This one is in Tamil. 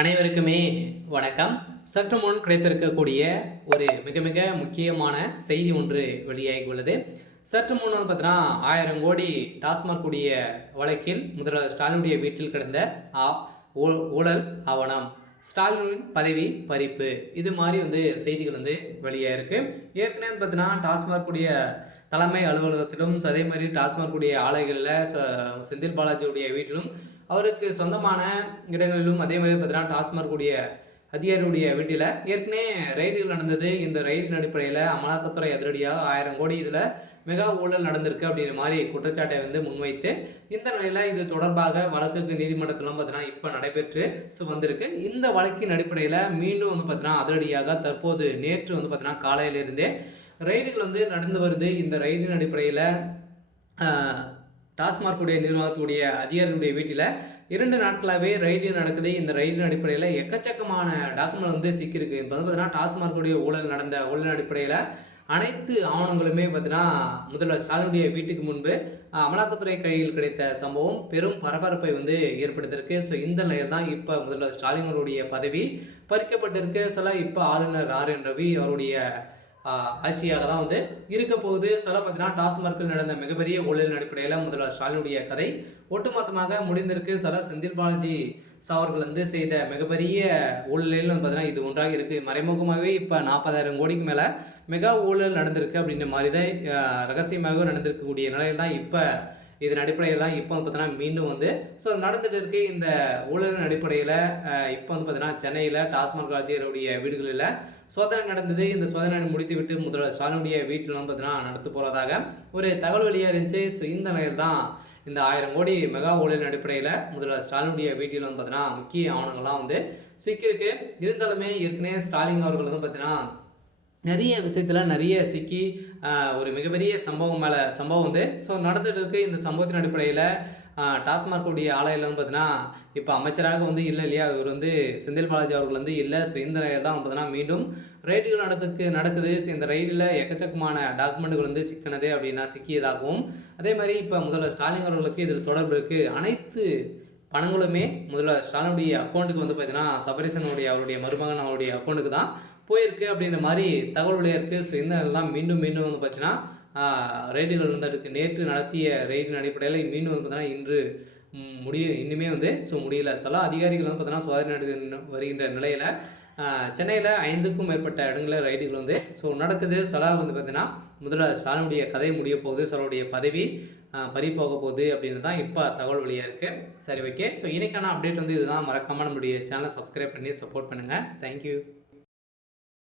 அனைவருக்குமே வணக்கம். சற்று முன் கிடைத்திருக்கக்கூடிய ஒரு மிக மிக முக்கியமான செய்தி ஒன்று வெளியாகி உள்ளது. சற்று முன் பார்த்தீங்கன்னா 1000 கோடி டாஸ்மாக் உடைய வழக்கில் முதல்வர் ஸ்டாலினுடைய வீட்டில் கிடந்த ஊழல் ஆவணம், ஸ்டாலினின் பதவி பறிப்பு, இது மாதிரி செய்திகள் வெளியாயிருக்கு. ஏற்கனவே பார்த்தீங்கன்னா டாஸ்மாக் உடைய தலைமை அலுவலகத்திலும் அதே மாதிரி டாஸ்மாக் உடைய ஆலைகளில் செந்தில் பாலாஜியுடைய வீட்டிலும் அவருக்கு சொந்தமான இடங்களிலும் அதே மாதிரி பார்த்தீங்கன்னா டாஸ்மாக் உடைய அதிகாரியுடைய வீட்டில் ஏற்கனவே ரைடுகள் நடந்தது. இந்த ரைடின் அடிப்படையில் அமலாக்கத்துறை அதிரடியாக 1000 கோடி இதில் மெகா ஊழல் நடந்திருக்கு அப்படிங்கிற மாதிரி குற்றச்சாட்டை முன்வைத்து இந்த நிலையில் இது தொடர்பாக வழக்குக்கு நீதிமன்றத்திலும் பார்த்தீங்கன்னா இப்போ நடைபெற்று வந்திருக்கு. இந்த வழக்கின் அடிப்படையில் மீண்டும் பார்த்தீங்கன்னா அதிரடியாக தற்போது நேற்று பார்த்தீங்கன்னா காலையிலிருந்தே ரைடுகள் நடந்து வருது. இந்த ரைடின் அடிப்படையில் டாஸ்மாக் உடைய நிர்வாகத்துடைய அதிகாரிகளுடைய வீட்டில் 2 நாட்களாகவே ரைடு நடக்குது. இந்த ரைடின் அடிப்படையில் எக்கச்சக்கமான டாக்குமெண்ட் சிக்கியிருக்கு. இப்போ பார்த்தீங்கன்னா டாஸ்மாக் உடைய ஊழல் அடிப்படையில் அனைத்து ஆவணங்களுமே பார்த்தீங்கன்னா முதல்வர் ஸ்டாலினுடைய வீட்டுக்கு முன்பு அமலாக்கத்துறை கையில் கிடைத்த சம்பவம் பெரும் பரபரப்பை ஏற்படுத்தியிருக்கு. இந்த நிலையில் தான் இப்போ முதல்வர் ஸ்டாலின் அவருடைய பதவி பறிக்கப்பட்டிருக்கு. இப்போ ஆளுநர் RN ரவி அவருடைய ஆட்சியாக தான் இருக்க போகுது. பார்த்தீங்கன்னா டாஸ்மார்க்கில் நடந்த மிகப்பெரிய ஊழலின் அடிப்படையில் முதல்வர் ஸ்டாலினுடைய கதை ஒட்டுமொத்தமாக முடிந்திருக்கு. செந்தில் பாலாஜி அவர்கள் செய்த மிகப்பெரிய ஊழலில் பார்த்தீங்கன்னா இது ஒன்றாக இருக்குது. மறைமுகமாகவே இப்போ 40,000 கோடிக்கு மேலே மெகா ஊழல் நடந்திருக்கு அப்படின்ற மாதிரி தான் ரகசியமாக நடந்திருக்கக்கூடிய நிலையில் தான் இப்போ இதன் அடிப்படையில் தான் இப்போ பார்த்தீங்கன்னா மீண்டும் நடந்துட்டு இருக்கு. இந்த ஊழலின் அடிப்படையில் இப்போ பார்த்தீங்கன்னா சென்னையில் டாஸ்மாக் அதிகாரியுடைய வீடுகளில் சோதனை நடந்தது. இந்த சோதனை முடித்துவிட்டு முதல்வர் ஸ்டாலினுடைய வீட்டில் பார்த்தீங்கன்னா நடத்த போகிறதாக ஒரு தகவல் வெளியாக இருந்துச்சு. இந்த நிலையில் தான் இந்த 1000 கோடி மெகா ஊழலின் அடிப்படையில் முதல்வர் ஸ்டாலினுடைய வீட்டில் பார்த்தீங்கன்னா முக்கிய ஆவணங்கள்லாம் சிக்கியிருக்கு. இருந்தாலுமே ஏற்கனவே ஸ்டாலின் அவர்கள் பார்த்தீங்கன்னா நிறைய விஷயத்தில் நிறைய சிக்கி ஒரு மிகப்பெரிய சம்பவம் நடந்துட்டு இருக்கு. இந்த சம்பவத்தின் அடிப்படையில் டாஸ்மாக் உடைய ஆலையில் பார்த்தீங்கன்னா இப்போ அமைச்சராக இல்லை இல்லையா, இவர் செந்தில் பாலாஜி அவர்கள் இல்லை. இந்த நிலையில் தான் பார்த்தீங்கன்னா மீண்டும் ரைடுகள் நடக்குது. இந்த ரைடில் எக்கச்சக்கமான டாக்குமெண்ட்டுகள் சிக்கினது அப்படின்னா சிக்கியதாகவும், அதே மாதிரி இப்போ முதல்வர் ஸ்டாலின் அவர்களுக்கு இதில் தொடர்பு இருக்குது. அனைத்து பணங்களுமே முதல்வர் ஸ்டாலினுடைய அக்கௌண்ட்டுக்கு பார்த்தீங்கன்னா சபரீசனுடைய அவருடைய மருமகன் அவருடைய அக்கௌண்ட்டுக்கு தான் போயிருக்கு அப்படின்ற மாதிரி தகவல் வெளியாக இருக்குது. இந்த நிலையில் தான் மீண்டும் பார்த்தீங்கன்னா ரைடுகள் இருக்குது. நேற்று நடத்திய ரைடின் அடிப்படையில் மீண்டும் பார்த்தீங்கன்னா இன்று இன்னுமே முடியல. அதிகாரிகள் பார்த்தீங்கன்னா சோதனை வருகின்ற நிலையில் சென்னையில் 5க்கும் மேற்பட்ட இடங்களில் ரைடுகள் நடக்குது. பார்த்தீங்கன்னா முதல்ல ஸ்டாலினுடைய கதை முடிய போகுது. அவருடைய பதவி பறிபோக போகுது அப்படின்னு தான் இப்போ தகவல் வெளியாக இருக்குது. சரி, ஓகே. இன்னைக்கான அப்டேட் இதுதான். மறக்காமல் நம்முடைய சேனலை சப்ஸ்கிரைப் பண்ணி சப்போர்ட் பண்ணுங்கள். தேங்க்யூ.